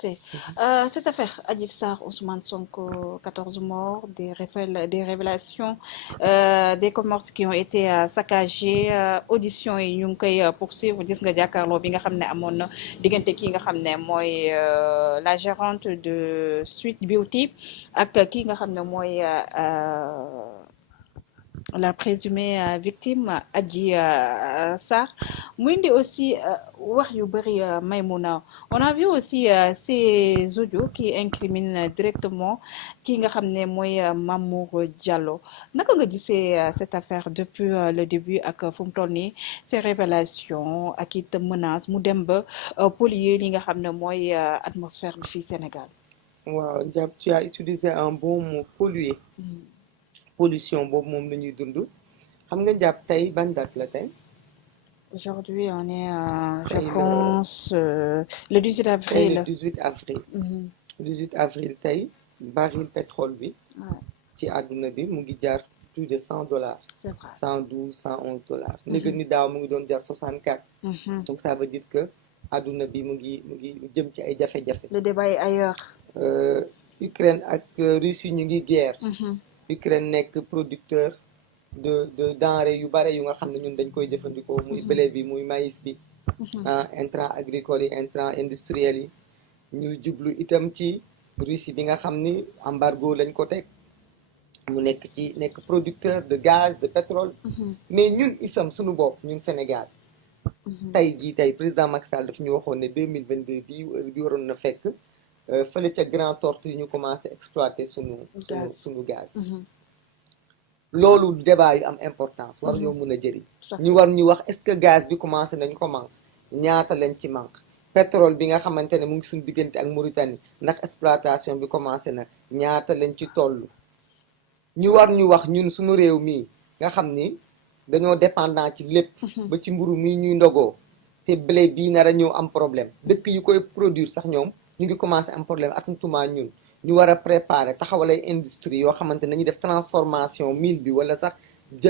fait. Cette affaire, Adji Sarr, Ousmane Sonko, 14 morts, des révélations, des commerces qui ont été saccagés, audition yi ñu ngi koy poursuivre gis nga jàkkaarloo bi nga xam ne amoon na diggante ki nga xam ne mooy la gérante de Sweet Beauty ak ki nga xam ne mooy la présumée victime Adji Sarr mu indi aussi wax yu bëri Maïmouna on a vu aussi ces audios qui incriminent directement ki nga xam ne mooy Mamour Diallo naka nga gisee cette affaire depuis le début ak fu mu toll nii ces révélations ak it menaces mu dem ba polluer li nga xam ne mooy atmosphère bi fii Sénégal. waaw Diab tu as utilisé un bon mot polluer. Pollution boobu moom la ñuy dund xam nga jàpp tey ban date la tey. Aujourd'hui on est je tey pense le 18 tey avril. le 18 avril. 18 avril tey baril pétrole bi Ouais, ci àdduna bi mu ngi jar plus de $100 c'est vrai. 112 $111. léegi ni daaw mu ngi doon jar 64. Donc ça veut dire que àdduna bi mu ngi jëm ci ay jafe-jafe. Le débat est ailleurs. Ukraine ak Russie ñu ngi guerre. Ukraine nekk producteur de denrées yu bare yu nga xam ne ñun dañ koy jëfandikoo muy blé bi muy maïs bi intrants agricoles yi intrants industriels yi ñu jublu itam ci Russie bi nga xam ni embargo lañ ko teg mu nekk producteur de gaz de pétrole mais ñun isam suñu bopp ñun Sénégal tey jii tey président Macky Sall daf ñu waxoon ne 2022 bi waroon na fekk fële ca Grand Tortue ñu commencé exploiter sunu gaz loolu débat yu am importance war ñoo mën a jëriñ ñu war ñu wax est-ce que gaz bi commencé nañ ko manque ñaata lañ ci manque pétrole bi nga xamante ne mu ngi suñu diggante ak Mauritanie ndax exploitation bi commencé na ñaata lañ ci toll ñu war ñu wax ñun suñu réew mii nga xam ni dañoo dépendant ci lépp ba ci mburu mii ñuy ndogoo te blé bii nar a ñëw am problème dëkk yi koy produire sax ñoom ñu ngi commencé am problème attentument ñun ñu war a préparer taxawal ay industrie yoo xamante ne nañuy def transformation mil bi wala sax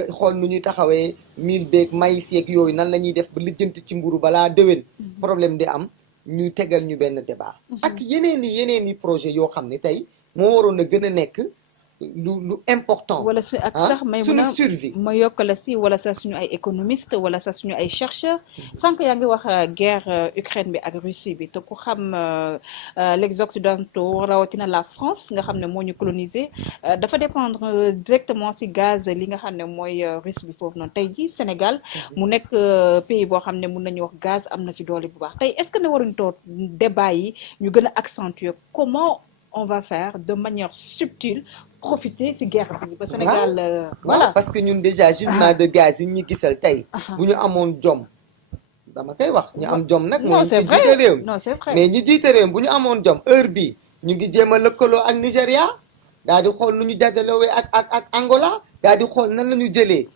xool nu ñuy taxawee mil beeg maïs yeeg yooyu nan la ñuy def ba lijjanti ci mburu balaa déwén problème di am ñuy tegal ñu benn débat ak yeneen i projet yoo xam ne tey moo waroon a gën a nekk lu important wala su ak sax may suñu mun a survie ma yokk la si wala sax suñu ay économiste wala sax suñu ay chercheurs sànq yaa ngi wax guerre Ukraine bi ak Russie bi te ku xam les occidentaux rawatina la France nga xam ne moo ñu colonisé dafa dépendre directement si gaz li nga xam ne mooy Russie bi foofu noonu tey jii Sénégal mu nekk pays boo xam ne mun nañu wax gaz am na fi doole bu baax tey est-ce que ne waruñu toog débat yi ñu gën a accentuer comment on va faire de manière subtile profiter ci guerre bi ba Sénégal voilà parce que ñun déjà gisement de gaz yi ñu gisal tey bu ñu amoon jom dama koy wax ñu am jom nag mooy non ñi c'est jiite vrai réew mi non c'est vrai mais ñi jiite réew mi bu ñu amoon jom heure bi ñu ngi jéem a lëkkaloo ak Nigéria daal di xool nu ñu jàddalewee ak Angola daal di xool nan la ñu jëlee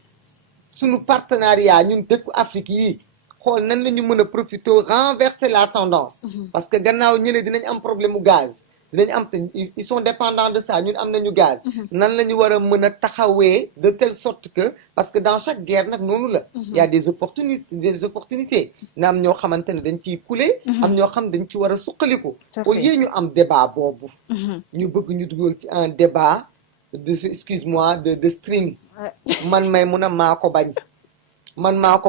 suñu partenariat ñun dëkku Afrique yi xool nan la ñu mën a profiter renverser la tendance parce que gannaaw ñële dinañ am problème mu gaz dinañ am te ils sont dépendants de ça ñun am nañu gaz nan la ñu war a mën a taxawee de telle sorte que parce que dans chaque guerre nag noonu la y a des opportunités na am ñoo xamante ne dañ ciy couler am ñoo xam dañ ci war a suqaliku au lieu ñu am débat boobu ñu bëgg ñu dugal ci un débat excuse-moi de stream man may mun a maa ko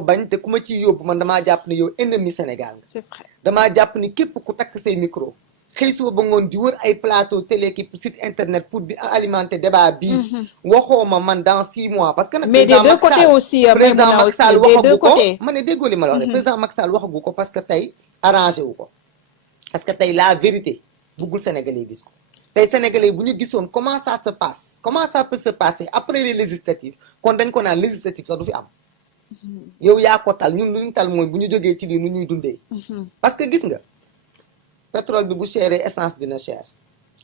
bañ te ku ma ciy yóbbu man damaa jàpp ne yow ennemi Sénégal c'est vrai damaa jàpp ni képp ku takk say micro xëy suba ba ngoon di wër ay plateau télé ki site internet pour di alimenter débat bii waxoo ma man dans 6 mois parce que nag mais des deux côtés aussi président Maïmouna Macky Sall aussi des deux waxagu ko côtés ma ne déggoo li ma la wax rek président Macky Sall waxagu ko parce que tey arrangé wu ko parce que tey la vérité buggul Sénégalais yi gis ko tey Sénégalais bu ñu gisoon comment ça se passe comment ça peut se passer après les législatives kon dañ ko naan législative sax du fi am yow yaa ko tal ñun lu ñu tal mooy bu ñu jógee ci lii nu ñuy dundee parce que gis nga pétrole bi bu chéré essence dina cher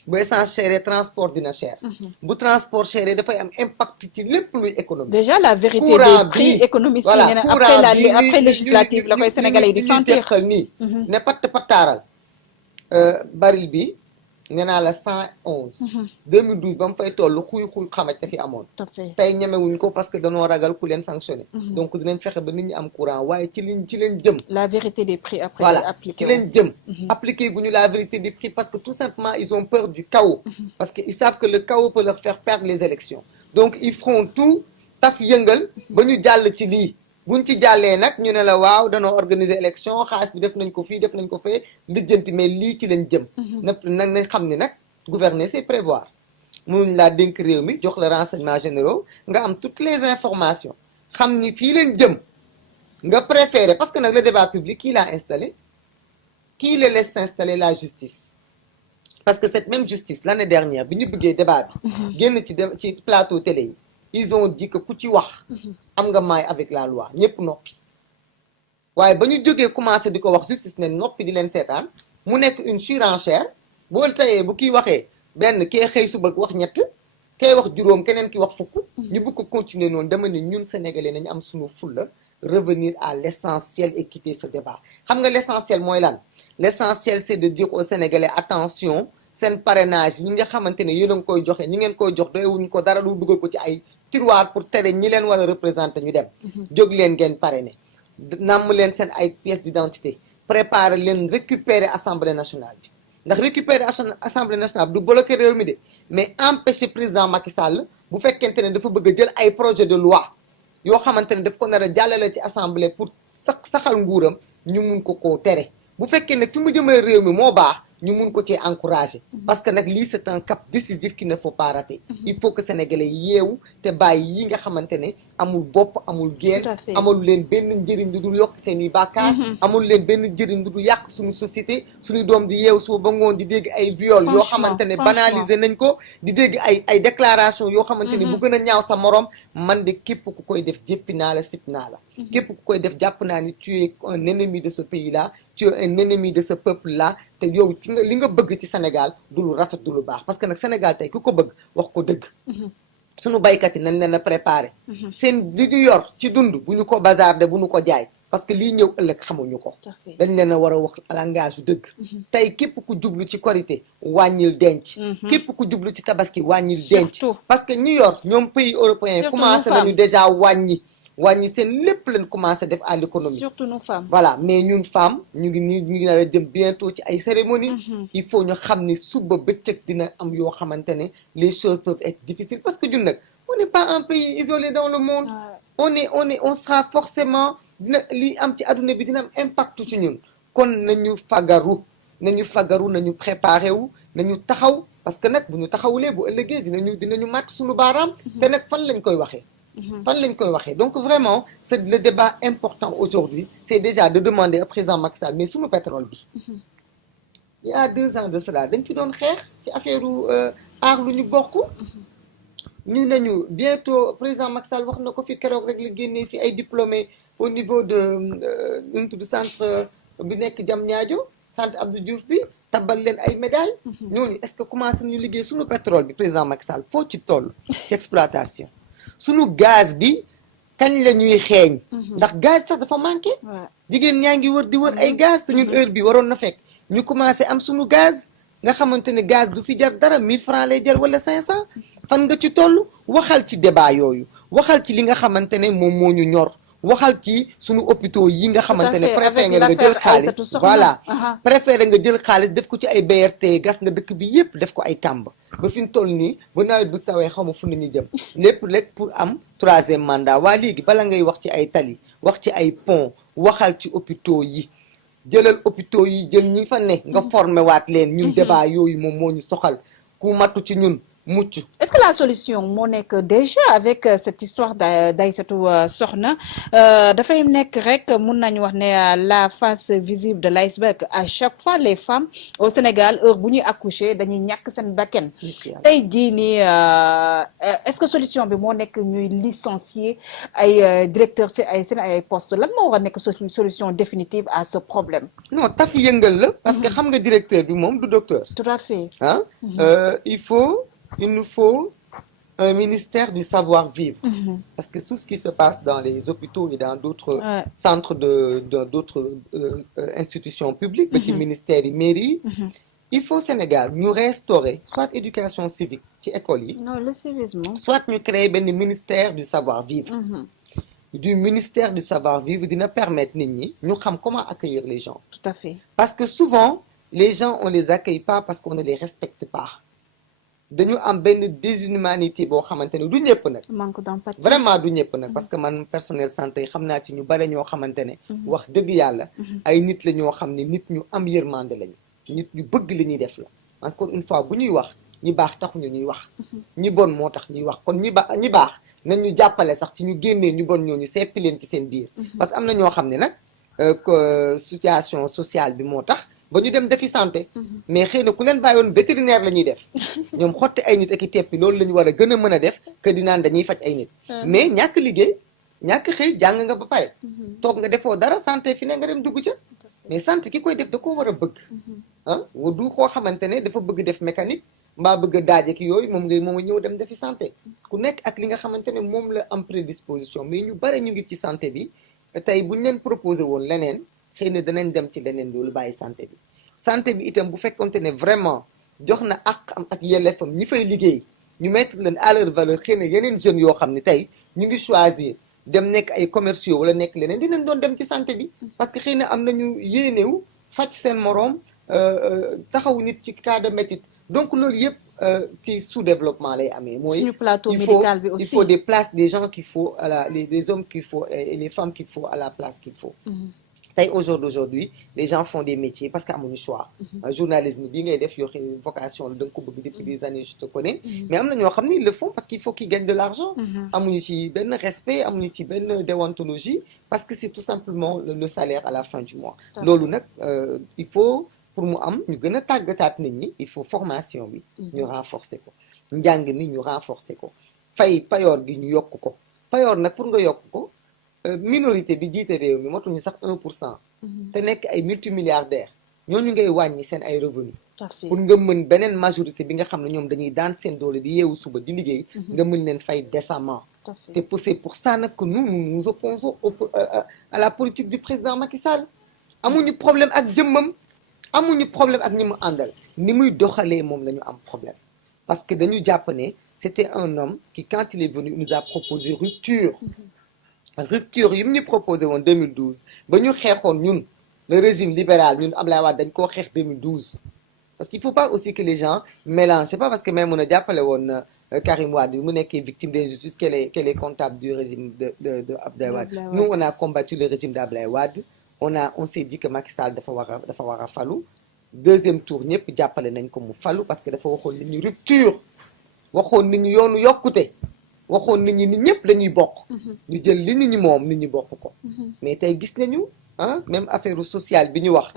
bu essence chéré transport dina cher bu transport chéré dafay am impact ci lépp luy économie déjà la vérité courant des prix bi économistes yi voilà nee na courant bi après législative la koy Sénégalais yi di sentir teqal nii ne patt pattaaral baril bi nee naa la 111. 2012 ba mu fay toll xuy xamaj dafi amoon. tout à fait tey ñemewuñ ko parce que danoo ragal ku leen sanctionné. donc dinañ fexe ba nit ñi am courant waaye ci leen jëm. la vérité des prix après. voilà appliqué ci leen jëm. appliqué guñu la vérité des prix parce que tout simplement ils ont peur du chaos. parce que ils savent que le chaos peut leur faire perdre les élections donc ils feront tout taf yëngal ba ñu jàll ci lii. buñ ci jàllee nag ñu ne la waaw danoo organiser élection xaalis bi def nañ ko fii def nañ ko fee lijjanti mais lii ci leen jëm. nag nañ xam ne nag gouverner c'est prévoir mënuñ laa dénk réew mi jox la renseignements généraux nga am toutes les informations xam ni fii leen jëm nga préférer parce que nag le débat public qui l'a installé qui le laisse s'installer la justice parce que cette même justice l'année dernière bi ñu bëggee débat bi génn ci plateau télé yi ils ont dit que ku ci wax am nga maay avec la loi ñëpp noppi waaye ba ñu jógee commencé di ko wax justice ne noppi di leen seetaan mu nekk une surenchère boo tayee bu kii waxee benn kee xëy suba wax ñett kee wax juróom keneen ki wax fukk ñu bëgg ko continuer noonu dama ne ñun sénégalais nañu am suñu fulla revenir à l'essentiel et quitter ce débat xam nga l'essentiel mooy lan l'essentiel c'est de dire aux sénégalais attention seen parrainage ñi nga xamante ne yéen a ngi koy joxe ñi ngeen koy jox doyewuñ ko dara lu dugal ko ci ay tiroir pour tere ñi leen war a représenter ñu dem jóg leen ngeen parrainer namm leen seen ay pièces d'identité préparer leen récupérer assemblée nationale bi ndax récupérer assemblée nationale bi du bloquer réew mi de mais empêcher président Macky Sall bu fekkente ne dafa bëgg a jël ay projet de loi yoo xamante ne daf ko nar a jàllale ci assemblée pour saxal nguuram ñu mun ko koo tere bu fekkee nag fi mu jëmale réew mi moo baax ñu mun ko ci encourager parce que nag lii c'est un cap décisif qu'il ne faut pas rater il faut que sénégalais yeewu te bàyyi yi nga xamante ne amul bopp amul geen amul leen benn njëriñ lu dul yokk seen i bàkkaar amul leen benn njëriñ lu dul yàq suñu société suñu doom di yeewu suba ba ngoon di dégg ay viol yoo xamante ne banaliser nañ ko di dégg ay déclaration yoo xamante ne bu gën a ñaaw sa morom man de képp ku koy def jéppi naa la sip naa la képp ku koy def jàpp naa ni tu es un ennemi de ce pays là tu es un ennemi de ce peuple là te yow li nga bëgg ci Sénégal du lu rafet du lu baax parce que nag Sénégal tey ku ko bëgg wax ko dëgg suñu baykat yi nañ leen a préparer seen li ñu yor ci dund bu ñu ko bazarder bu ñu ko jaay parce que lii ñëw ëllëg xamuñu ko dañ leen a war a wax langage yu dëgg tey képp ku jublu ci korité wàññil denc képp ku jublu ci tabaski wàññil denc parce que ñi yor ñoom pays européens commencé nañu déjà wàññi seen lépp lañ commencé def à l'économie surtout nos femmes voilà mais ñun femmes ñu ngi nar a jëm bientôt ci ay cérémonie il faut ñu xam ni suba bëccëg dina am yoo xamante ne les choses peuvent être difficiles parce que ñun nag on n'est pas un pays isolé dans le monde on sera forcément dina li am ci adduna bi dina am impact ci ñun kon nañu fagaru nañu préparé wu nañu taxaw parce que nag bu ñu taxawulee bu ëllëgee dinañu màtt suñu baaraam te nag fan lañ koy waxee donc vraiment c'est le débat important aujourd'hui c'est déjà de demander au président Macky Sall mais sunu pétrole bi il y a 2 ans de cela dañ fi doon xeex ci affaire aar lu ñu bokk ñu nañu bientôt président Macky Sall wax na ko fi keroog rek la génnee fi ay diplômés au niveau de ñu tudd centre bi nekk Diamniadio centre Abdou Diouf bi tabal leen ay médailles ñooñu est-ce que commencé nañu liggéey sunu pétrole bi président Macky Sall foo ci toll ci exploitation sunu gaz bi kañ la ñuy xeeñ ndax gaz sax dafa manqué jigéen ñaa ngi wër di wër ay gaz te ñun heure bi waroon na fekk ñu commencé am sunu gaz nga xamante ne gaz du fi jar dara 1000 francs lay jar wala 500 fan nga ci toll waxal ci débat yooyu waxal ci li nga xamante ne moom moo ñu ñor waxal ci sunu hôpitaux yi nga xamante ne préféré nga jël xaalis voilà préféré nga jël xaalis def ko ci ay BRT gas nga dëkk bi yépp def ko ay kàmb ba fi ñu toll nii ba nawet bu tawee xaw ma fu la ñuy jëm lépp pour am 3e mandat waa léegi bala ngay wax ci ay tali wax ci ay pont waxal ci hôpitaux yi jëlal hôpitaux yi jël ñi fa ne nga formé waat leen ñun débat yooyu moom moo ñu soxal ku matu ci ñun mucc. Est-ce que la solution moo nekk déjà avec cette histoire d'Aïssatou Sokhna dafay nekk rek mun nañu wax ne la face visible de l'iceberg à chaque fois les femmes au Sénégal heure bu ñuy accoucher dañuy ñàkk seen bakken tey jii nii est-ce que solution bi moo nekk ñuy licencier ay directeurs ci ay seen ay postes lan moo war a nekk solution définitive à ce problème. non taf yëngal la parce que xam nga directeur bi moom du docteur. tout à fait. Il nous faut un ministère du savoir-vivre. Parce que tout ce qui se passe dans les hôpitaux et dans d'autres centres d'autres institutions publiques, petits ministères et mairies, il faut Sénégal ñu restaurer soit éducation civique ci école yi non le civisme. soit ñu créer benn ministère du savoir-vivre du ministère du savoir-vivre dina permettre nit ñi ñu xam comment accueillir les gens tout à fait. parce que souvent les gens on les accueille pas parce qu'on ne les respecte pas dañu am benn déshumanité boo xamante ne du ñëpp nag manque d'empathie. vraiment du ñëpp nag parce que man personnel santé xam naa ci ñu bare ñoo xamante ne wax dëgg yàlla ay nit la ñoo xam ne nit ñu am yërmande lañu nit ñu bëgg li ñuy def la encore une fois bu ñuy wax ñi baax taxuñu ñuy wax ñi bon moo tax ñuy wax kon ñi baax nañ ñu jàppale sax ci ñu génnee ñu bon ñooñu seppi leen ci seen biir parce que am na ñoo xam ne nag situation sociale bi moo tax ba ñu dem defi santé mais xëy na ku leen bàyyoon vétérinaire la ñuy def ñoom xotti ay nit ak i teppi loolu la ñu war a gën a mën a def que di naan dañuy faj ay nit mais ñàkk liggéey ñàkk xëy jàng nga ba pare toog nga defoo dara santé fi ne nga dem dugg ca mais santé ki koy def da koo war a bëgg ah du koo xamante ne dafa bëgg def mécanique mbaa bëgg a daaje ki yooyu moom ngay moom a ñëw dem defi santé ku nekk ak li nga xamante ne moom la am prédisposition mais ñu bare ñu ngi ci santé bi tey buñ leen proposé woon leneen xëy na danañ dem ci leneen loolu bàyyi santé bi itam bu fekkonte ne vraiment jox na ak am ak yelleefam ñi fay liggéey ñu mettre leen à leur valeur xëy na yeneen jeunes yoo xam ne tey ñu ngi choisir dem nekk ay commerciaux wala nekk leneen dinañ doon dem ci santé bi parce que xëy na am nañu yéenewu faj seen moroom taxaw nit ci cas de métit donc loolu yëpp ci sous-développement lay amee mooy suñu plateau médical bi aussi il faut des places des gens qu'il faut à la les hommes qu'il faut et les femmes qu'il faut à la place qu'il faut tey aujourd'hui les gens font des métiers parce que amuñu choix journalisme bi ngay def yoo xam ne vocation la da nga ko bëgg depuis des années je te connais mais am na ñoo xam ne ils le font parce qu'il faut qu'ils gagnent de l'argent amuñu ci benn respect amuñu ci benn déontologie parce que c'est tout simplement le salaire à la fin du mois loolu nag il faut pour mu am ñu gën a tàggataat nit ñi il faut formation bi ñu renforcer ko njàng mi ñu renforcer ko fay payoor gi ñu yokk ko payoor nag pour nga yokk ko minorité bi jiite réew mi motuñu sax 1% te nekk ay multimilliardaires ñooñu ngay wàññi seen ay revenus pour nga mën beneen majorité bi nga xam ne ñoom dañuy daan seen doole di yeewu suba di liggéey nga mën leen fay décemment te c'est pour ça nag que nous nous opposons à la politique du président Macky Sall amuñu problème ak jëmmam amuñu problème ak ñi mu àndal ni muy doxalee moom la ñu am problème parce que dañu jàpp ne c'était un homme qui quand il est venu il nous a proposé rupture yi mu ñu proposé woon 2012 ba ñu xeexoon ñun le régime libéral ñun Ablaye Wade dañ koo xeex 2012 parce qu'il faut pas aussi que les gens mélangent c'est pas parce que même mun a jàppale woon Karim Wade bi mu nekkee victime d'injustice qu'elle est comptable du régime de Ablaye Wade nous on a combattu le régime d'Ablaye Wade on s'est dit que Macky Sall dafa war a falu deuxième tour ñëpp jàppale nañ ko mu falu parce que dafa waxoon nit ñi rupture waxoon nit ñi yoonu yokkute waxoon nit ñi nit ñëpp dañuy bokk ñu jël li nit ñi moom nit ñi bokk ko mais tey gis nañu même affaire sociale bi ñu wax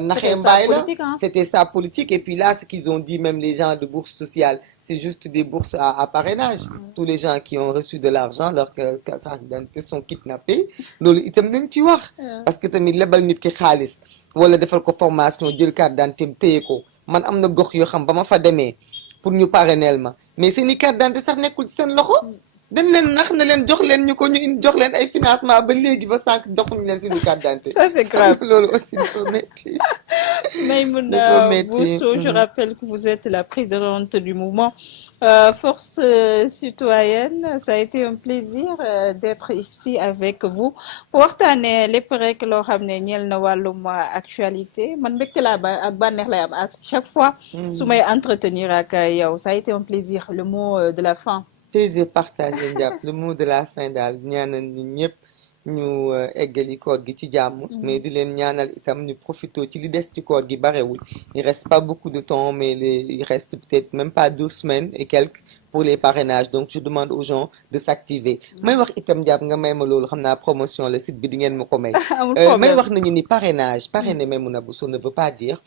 naxee mbaay la c'était sa politique et puis là ce qu'ils ont dit même les gens de bourse sociale c'est juste des bourses à parrainage tous les gens qui ont reçu de l'argent leurs cartes d'identité sont kidnappés loolu itam nañ ci wax parce que tamit lebal nit ki xaalis wala defal ko formation jël carte d'identité téye ko man am na gox yoo xam ba ma fa demee pour ñu parrainel ma mais seeni carte d'identité sax nekkul ci seen loxo dañ leen nax na leen jox leen ñu ko ñu jox leen ay financement ba léegi ba sànq joxuñu leen seeni carte d'identité ça c'est grave loolu aussi dafa métti Maïmouna Bousso je rappelle que vous êtes la présidente du mouvement Force Citoyenne ça a été un plaisir d'être ici avec vous waxtaanee lépp rek loo xam ne ñeel na wàllum actualité man mbégte laa ba ak bànneex lay am à chaque fois su may entretenir ak yow ça a été un plaisir le mot de la fin plaisir partagé Ndiap le mot de la fin daal ñaanal ñi ñëpp ñu eggali koor gi ci jàmm mais di leen ñaanal itam ñu profité ci li des ci koor gi barewul il reste pas beaucoup de temps mais il reste peut-être même pas 2 semaines et quelques pour les parrainages donc je demande aux gens de s'activer may wax itam Ndiap nga may ma loolu xam naa promotion le site bi di ngeen ma ko may may wax nañu ni parrainage parrainer Maïmouna Bousso ne veut pas dire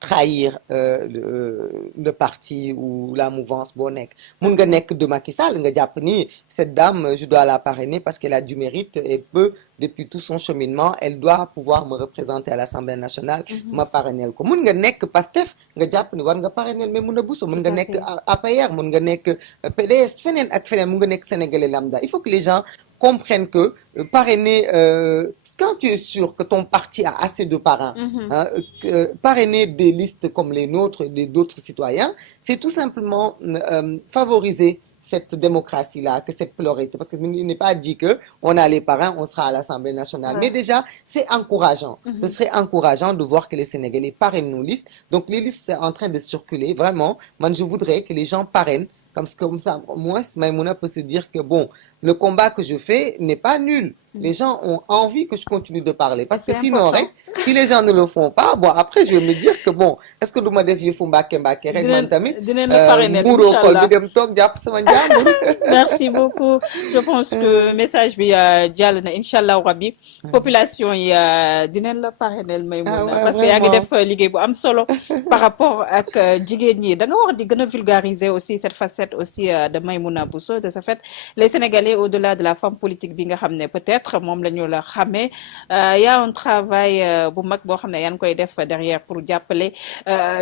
trahir le parti ou la mouvance boo nekk mun nga nekk de Macky Sall nga jàpp ni cette dame je dois la parrainer parce qu'elle a du mérite et peut depuis tout son cheminement elle doit pouvoir me représenter à l'Assemblée nationale ma parrainel ko mun nga nekk Pastef nga jàpp ni war nga parrainel Maïmouna Bousso mun nga nekk APR mun nga nekk PDS feneen ak feneen mun nga nekk sénégalais lambda il faut que les gens comprennent que parrainer, quand tu es sûr que ton parti a assez de parrains, hein, parrainer des listes comme les nôtres et d'autres citoyens, c'est tout simplement favoriser cette démocratie-là, que cette pluralité, parce qu'il n'est pas dit que on a les parrains, on sera à l'Assemblée nationale. Ouais. Mais déjà, c'est encourageant. Ce serait encourageant de voir que les Sénégalais parrainent nos listes. Donc, les listes sont en train de circuler. Vraiment, moi, je voudrais que les gens parrainent. Comme ça, moi, Maïmouna peut se dire que, bon, le combat que je fais n'est pas nul. Les gens ont envie que je continue de parler. Parce que sinon, si les gens ne le font pas, bon, après, je vais me dire que, bon, est-ce que nous def yëfu mbàkke mbàkke rek man tamit muuroo kol bi dem toog jàpp sama njàmbur. Merci beaucoup. Je pense que message bi jàll na inchallah rabbi population yi dinañ la parrainel Maïmouna parce que yaa ngi def liggéey bu am solo par rapport ak jigéen ñi da nga wax di gën a vulgariser aussi cette facette aussi de Maïmouna Bousso. De ce fait les Sénégalais au-delà de la femme politique bi nga xam ne peut-être moom la ñu la xamee y a un travail bu mag boo xam ne yaa ngi koy def derrière pour jàppale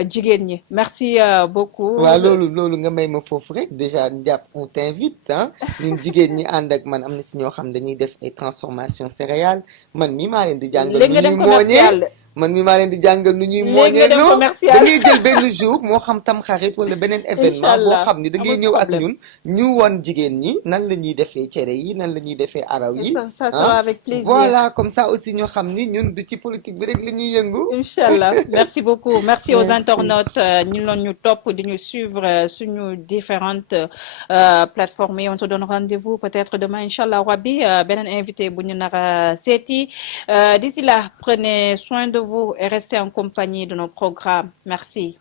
jigéen ñi. Merci beaucoup. waaw loolu nga may ma foofu rek déjà njàpp on t'invite ah ñun jigéen ñi ànd ak man am na si ñoo xam dañuy def ay transformation céréales man mii maa leen di jàngal nu ñuy mooñee man mi maa leen di jàngal nu ñuy mooñee non da ngay jël benn jour moo xam tam xarit wala beneen événement boo xam ni da ngay ñëw ak ñun ñu won jigéen ñi nan la ñuy defee cere yi nan la ñuy defee araw yi ça sera avec plaisir voilà comme ça aussi ñoo xam ni ñun du ci politique bi rek la ñuy yëngu inchallah merci beaucoup merci aux internautes ñu loon ñu topp di ñu suivre suñu différentes plateformes yi on se donne rendez-vous peut-être demain inchallah rabbi beneen invité bu ñu nar a seeti d'ici là prenez soin de vous et restez en compagnie de nos programmes. Merci.